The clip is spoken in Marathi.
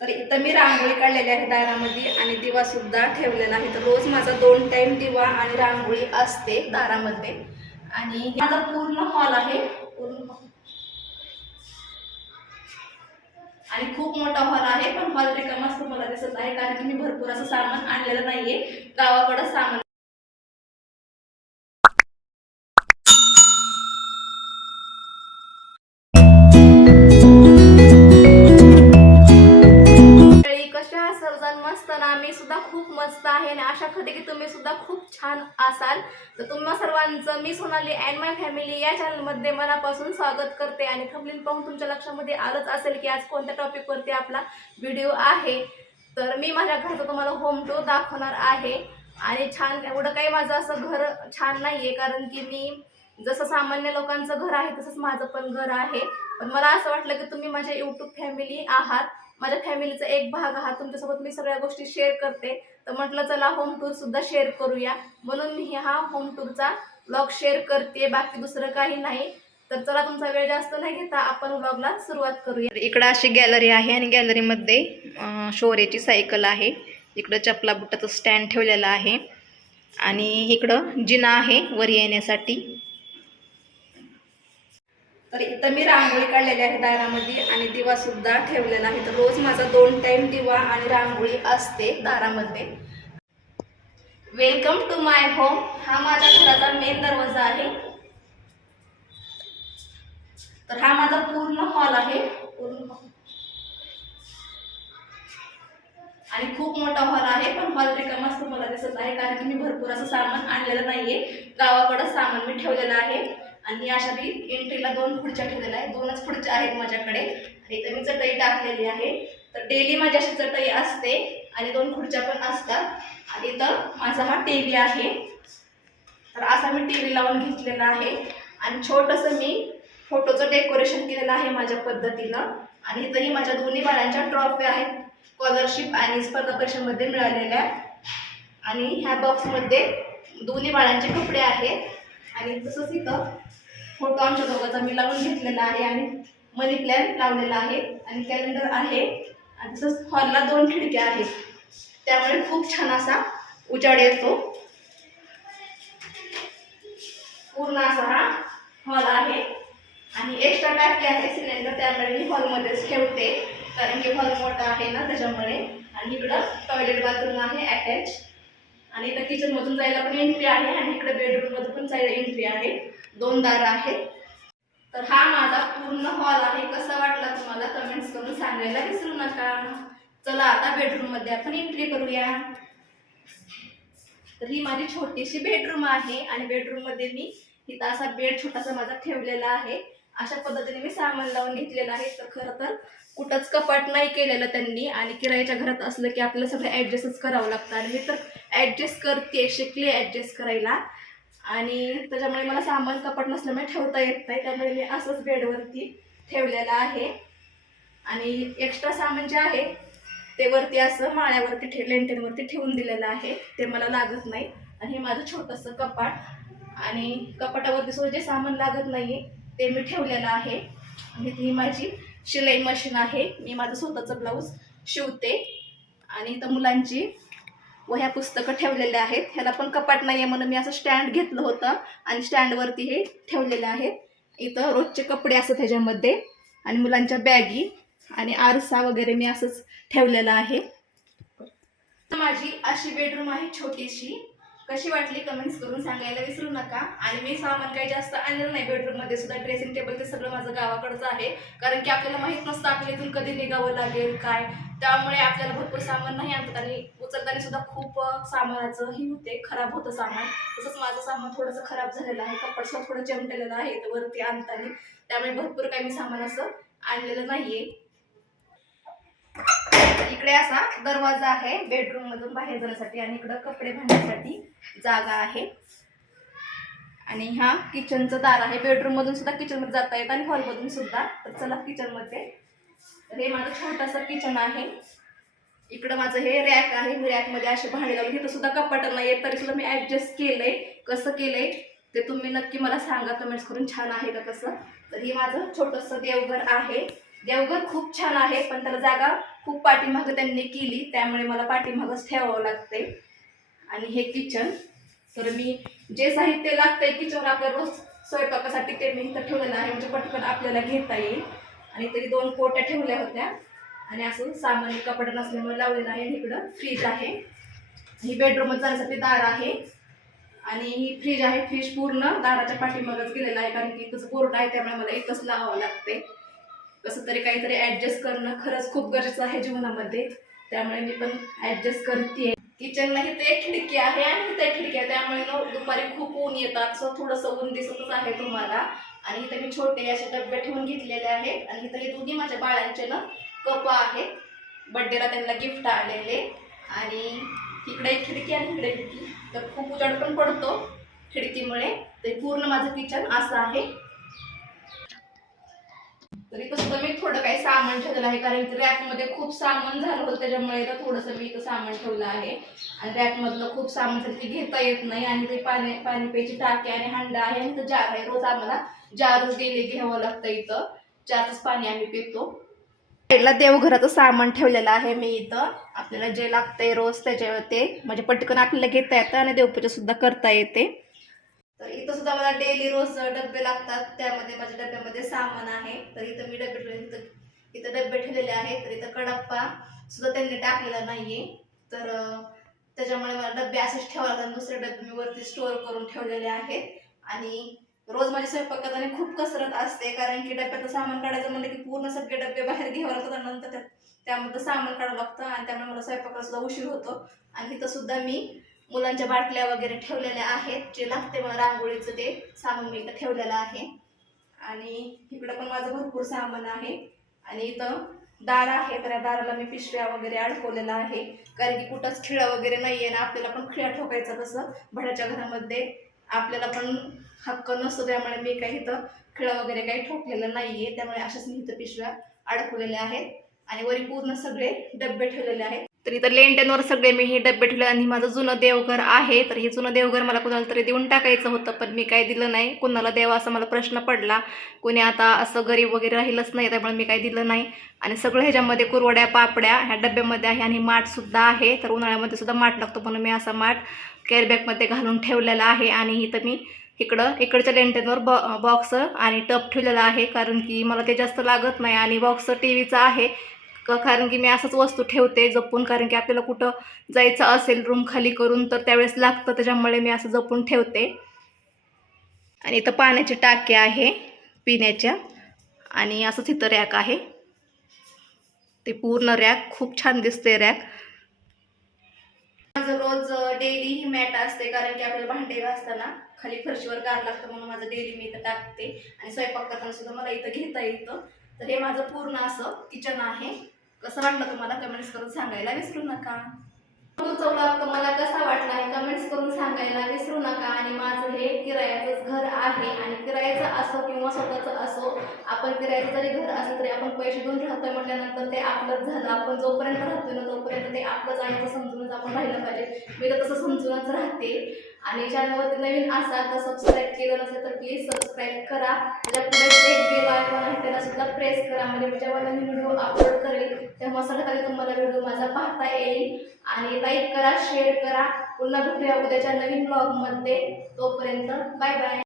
तर इथं मी रांगोळी काढलेली आहे दारामध्ये आणि दिवा सुद्धा ठेवलेला आहे. तर रोज माझा दोन टाइम दिवा आणि रांगोळी असते दारामध्ये. आणि माझा पूर्ण हॉल आहे. पूर्ण आणि खूप मोठा हॉल आहे पण हॉल रिकामाच तुम्हाला दिसत आहे कारण की मी भरपूर असं सामान आणलेलं नाहीये. गावाकडं सामान खूप मस्त आहे आणि आशा करते की तुम्ही सुद्धा खूप छान असाल. तर तुम्हा सर्वांचं मी सोनाली अँड माय फॅमिली या चॅनलमध्ये मनापासून स्वागत करते आणि थंबनेल पाहून तुमच्या लक्षामध्ये आलंच असेल की आज कोणत्या टॉपिकवरती आपला व्हिडिओ आहे. तर मी माझ्या घरचं तुम्हाला होम टूर दाखवणार आहे. आणि छान एवढं काही माझं असं घर छान नाही आहे कारण की मी जसं सामान्य लोकांचं घर आहे तसंच माझं पण घर आहे. पण मला असं वाटलं की तुम्ही माझ्या यूट्यूब फॅमिली आहात. माझ्या फॅमिलीचा एक भाग हा तुमच्यासोबत मी सगळ्या गोष्टी शेअर करते. तर म्हटलं चला होम टूर सुद्धा शेअर करूया. म्हणून मी हा होम टूरचा ब्लॉग शेअर करते बाकी दुसरं काही नाही. तर चला तुमचा वेळ जास्त नाही घेता आपण ब्लॉगला सुरुवात करूया. इकडं अशी गॅलरी आहे आणि गॅलरीमध्ये शोरेची सायकल आहे. इकडं चपला बुटाचं स्टँड ठेवलेलं आहे. आणि इकडं जिना आहे वर येण्यासाठी. तर इथं मी रांगोळी काढलेली आहे दारामध्ये आणि दिवासुद्धा ठेवलेला आहे. तर रोज माझा दोन टाइम दिवा आणि रांगोळी असते दारामध्ये. वेलकम टू माय होम हा माझ्या घराचा मेन दरवाजा आहे. तर हा माझा पूर्ण हॉल आहे. पूर्ण आणि खूप मोठा हॉल आहे पण हॉल रिकामाच तुम्हाला दिसत आहे कारण की मी भरपूर असं सामान आणलेलं नाहीये. गावाकडं सामान मी ठेवलेलं आहे. आणि अशा मी एंट्रीला दोन खुर्च्या ठेवलेल्या आहेत. दोनच खुर्च्या आहेत माझ्याकडे. आणि इथं मी चटई टाकलेली आहे. तर डेली माझी अशी चटई असते आणि दोन खुर्च्या पण असतात. आणि इथं माझा हा टी व्ही आहे. तर असा मी टी व्ही लावून घेतलेला आहे. आणि छोटंसं मी फोटोचं डेकोरेशन केलेलं आहे माझ्या पद्धतीनं. आणि इथंही माझ्या दोन्ही बाळांच्या ट्रॉफी आहेत. स्कॉलरशिप आणि स्पर्धा परीक्षेमध्ये मिळालेल्या आणि ह्या बॉक्समध्ये दोन्ही बाळांचे कपडे आहेत. आणि तसंच इथं फोटो आमच्या दोघांचा मी लावून घेतलेला आहे आणि मनी प्लॅन लावलेला आहे आणि कॅलेंडर आहे. आणि तसंच हॉलला दोन खिडक्या आहेत. त्यामुळे खूप छान असा उजाड येतो. पूर्ण असा हा हॉल आहे. आणि एक्स्ट्रा टाकी आहे सिलेंडर? त्यामुळे मी हॉलमध्येच ठेवते. कारण की हॉल मोठा आहे ना त्याच्यामुळे. आणि इकडं टॉयलेट बाथरूम आहे अटॅच आणि इथं किचनमधून जायला पण एंट्री आहे आणि इकडे बेडरूममधून पण जायला एंट्री आहे. दोन दार आहेत. तर हा माझा पूर्ण हॉल आहे. कसा वाटला तुम्हाला कमेंट्स करून सांगायला विसरू नका. चला आता बेडरूममध्ये आपण एंट्री करूया. तर ही माझी छोटीशी बेडरूम आहे आणि बेडरूममध्ये मी इथं असा बेड छोटासा माझा ठेवलेला आहे. अशा पद्धतीने मी सामान लावून घेतलेलं आहे. तर खरं तर कुठंच कपाट नाही केलेलं त्यांनी आणि किरायाच्या घरात असलं की आपल्याला सगळं ॲडजस्टच करावं लागतं. आणि मी तर ॲडजस्ट करते शिकले ॲडजस्ट करायला. आणि त्याच्यामुळे मला सामान कपाट नसल्यामुळे ठेवता येत नाही. त्यामुळे मी असंच बेडवरती ठेवलेलं आहे. आणि एक्स्ट्रा सामान जे आहे ते वरती असं माळ्यावरती ठे लेंटेनवरती ठेवून दिलेलं आहे. ते मला लागत नाही. आणि हे माझं छोटंसं कपाट. आणि कपाटावरती सुद्धा जे सामान लागत नाही ते मी ठेवलेलं आहे. आणि ती माझी शिलाई मशीन आहे. मी माझं स्वतःचं ब्लाऊज शिवते. आणि इथं मुलांची वह्या पुस्तकं ठेवलेल्या आहेत. ह्याला पण कपाट नाही आहे म्हणून मी असं स्टँड घेतलं होतं. आणि स्टँडवरती हे ठेवलेले आहेत इथं रोजचे कपडे असतात ह्याच्यामध्ये. आणि मुलांच्या बॅगी आणि आरसा वगैरे मी असंच ठेवलेलं आहे. माझी अशी बेडरूम आहे छोटीशी. कशी वाटली कमेंट्स करून सांगायला विसरू नका. आणि मी सामान काही जास्त आणलं नाही बेडरूममध्ये सुद्धा ड्रेसिंग टेबल ते सगळं माझं गावाकडचं आहे. कारण की आपल्याला माहीत नसतं आपल्या इथून कधी निघावं लागेल काय. त्यामुळे आपल्याला भरपूर सामान नाही आणतात आणि उचलताना सुद्धा खूप सामानाचंही होते खराब होतं सामान. तसंच माझं सामान थोडंसं खराब झालेलं आहे. कपडसं थोडं चमटलेलं आहे वरती आणताना. त्यामुळे भरपूर काही मी सामान असं आणलेलं नाही आहे इकडे असा दरवाजा आहे बेडरूम मधून बाहेर जाण्यासाठी आणि इकडं कपडे भांडण्यासाठी जागा आहे. आणि हा किचनचं दार आहे. बेडरूम मधून सुद्धा किचनमध्ये जाता येतं आणि हॉल मधून सुद्धा. तर चला किचनमध्ये. तर हे माझं छोटंसं किचन आहे. इकडं माझं हे रॅक आहे. मी रॅकमध्ये असे भांडे लावले. तिथं सुद्धा कपाट नाही तरी सुद्धा मी ऍडजस्ट केलंय. कसं केलंय ते तुम्ही नक्की मला सांगा. कमेंट्स करून छान आहे का कसं? तर हे माझं छोटंसं देवघर आहे. देवघर खूप छान आहे पण त्याला जागा खूप पाठीमागं त्यांनी केली त्यामुळे मला पाठीमागच ठेवावं लागते आणि हे किचन तर मी जे साहित्य लागतंय किचन आपल्या रोज स्वयंपाकासाठी ते मी इथं ठेवलेलं आहे म्हणजे पटकन आपल्याला घेता येईल. आणि तरी दोन कोट्या ठेवल्या होत्या. आणि असं सामान्य कपडे नसल्यामुळे लावलेलं आहे आणि इकडं फ्रीज आहे. ही बेडरूम जाण्यासाठी दार आहे. आणि ही फ्रीज आहे फ्रीज पूर्ण दाराच्या पाठीमागच गेलेलं आहे कारण की इथंच बोर्ड आहे त्यामुळे मला इथंच लावावं लागते कसं तरी काहीतरी ॲडजस्ट करणं खरंच खूप गरजेचं आहे जीवनामध्ये. त्यामुळे मी पण ॲडजस्ट करते किचनला ही एक खिडकी आहे आणि इथे एक खिडकी आहे. त्यामुळे ना दुपारी खूप ऊन येतात. सो थोडंसं ऊन दिसतच आहे तुम्हाला. आणि इथे मी छोटे असे डबे ठेवून घेतलेले आहेत. आणि इथे हे दोन्ही माझ्या बाळांचे ना कप आहेत. बड्डेला त्यांना गिफ्ट आलेले. आणि इकडे एक खिडकी आणि इकडे खिडकी. तर खूप उजाड पण पडतो खिडकीमुळे. ते पूर्ण माझं किचन असं आहे. तर इथं सुद्धा मी थोडं काही सामान ठेवलेलं आहे कारण की रॅकमध्ये खूप सामान झालं होतं त्याच्यामुळे इथं थोडंसं मी इथं सामान ठेवलं आहे. आणि रॅकमधलं खूप सामान तर ते घेता येत नाही आणि ते पाणी पाणी प्यायची टाकी आणि हंडा आहे आणि तर जार आहे. रोज आम्हाला जारच डेली घ्यावं लागतं इथं. जारच पाणी आम्ही पितो. साईडला देवघराचं सामान ठेवलेलं आहे मी इथं. आपल्याला जे लागतंय रोज त्याच्यावर ते म्हणजे पटकन आपल्याला घेता येतं आणि देवपूजा सुद्धा करता येते. तर इथं सुद्धा मला डेली रोज डबे लागतात. त्यामध्ये माझ्या डब्यामध्ये सामान आहे. तर इथं मी डबे ठेवले इथं इथं डबे ठेवलेले आहेत. तर इथं कडप्पा सुद्धा त्यांनी टाकलेला नाहीये. तर त्याच्यामुळे मला डबे असेच ठेवायला लागतात. दुसरे डबे मी वरती स्टोअर करून ठेवलेले आहेत. आणि रोज माझ्या स्वयंपाक करताना खूप कसरत असते कारण की डब्याचं सामान काढायचं म्हणलं की पूर्ण सगळे डबे बाहेर घ्यावं लागतात आणि नंतर त्या त्यामध्ये सामान काढावं लागतं. आणि त्यामुळे मला स्वयंपाकाला सुद्धा उशीर होतो. आणि तिथं सुद्धा मी मुलांच्या बाटल्या वगैरे ठेवलेल्या आहेत. जे लागते मला रांगोळीचं ते सामान मी इथं ठेवलेलं आहे. आणि इकडं पण माझं भरपूर सामान आहे. आणि इथं दार आहे तर या दाराला मी पिशव्या वगैरे अडकवलेला आहे. कारण की कुठंच खिळा वगैरे नाही आहे ना आपल्याला पण खिळा ठोकायचा तसं भड्याच्या घरामध्ये आपल्याला पण हक्क नसतो त्यामुळे मी काही इथं खिळा वगैरे काही ठोकलेलं नाही आहे त्यामुळे अशाच मी इथं पिशव्या अडकवलेल्या आहेत. आणि वरी पूर्ण सगळे डबे ठेवलेले आहेत. तर इथं लेंटेनवर सगळे मी हे डबे ठेवले आणि माझं जुनं देवघर आहे तर हे जुनं देवघर मला कुणाला तरी देऊन टाकायचं होतं पण मी काही दिलं नाही. कुणाला द्यावं असा मला प्रश्न पडला. कोणी आता असं गरीब वगैरे राहिलंच नाही त्यामुळे मी काही दिलं नाही. आणि सगळं ह्याच्यामध्ये कुरवड्या पापड्या ह्या डब्यामध्ये आहे आणि माठसुद्धा आहे तर उन्हाळ्यामध्ये सुद्धा माठ लागतो म्हणून मी असा माठ कॅरीबॅगमध्ये घालून ठेवलेला आहे. आणि इथं मी इकडं इकडच्या लेंटेनवर बॉ बॉक्स आणि टप ठेवलेला आहे कारण की मला ते जास्त लागत नाही. आणि बॉक्स टी व्हीचा आहे कारण की मी असंच वस्तू ठेवते जपून कारण की आपल्याला कुठं जायचं असेल रूम खाली करून तर त्यावेळेस लागतं त्याच्यामुळे मी असं जपून ठेवते. आणि इथं पाण्याची टाकी आहे पिण्याच्या. आणि असंच इथं रॅक आहे. ते पूर्ण रॅक खूप छान दिसते रॅक माझं रोज डेली ही मॅट असते कारण की आपल्याला भांडे घासताना खाली फरशीवर गार लागतं म्हणून माझं डेली मी इथं टाकते. आणि स्वयंपाक करताना सुद्धा मला इथं घेता येतं. तर हे माझं पूर्ण असं किचन आहे. कसं वाटलं तुम्हाला कमेंट्स करून सांगायला विसरू नका. तुमचा ब्लॉग तुम्हाला कसा वाटला हे कमेंट्स करून सांगायला विसरू नका. आणि माझं हे किरायाचंच घर आहे आणि किरायाचं असो किंवा स्वतःचं असो आपण किरायाचं जरी घर असलं तरी आपण पैसे देऊन राहतोय म्हटल्यानंतर ते आपलंच झालं. आपण जोपर्यंत राहतोय ना तोपर्यंत ते आपलंच आहे तर समजूनच आपण राहिलं पाहिजे. मी तर तसं समजूनच राहते. आणि चॅनलवरती नवीन असाल तर सबस्क्राईब केलं नसेल तर प्लीज सबस्क्राईब करा. त्याच्या पुढे एक बेल आयकॉन आहे त्याला सुद्धा प्रेस करा. म्हणजे मी जेव्हा नवीन व्हिडिओ अपलोड करेल तेव्हा सगळ्यात आधी तुम्हाला व्हिडिओ माझा पाहता येईल. आणि लाईक करा शेअर करा. पुन्हा भेटूया उद्याच्या नवीन ब्लॉगमध्ये तोपर्यंत बाय बाय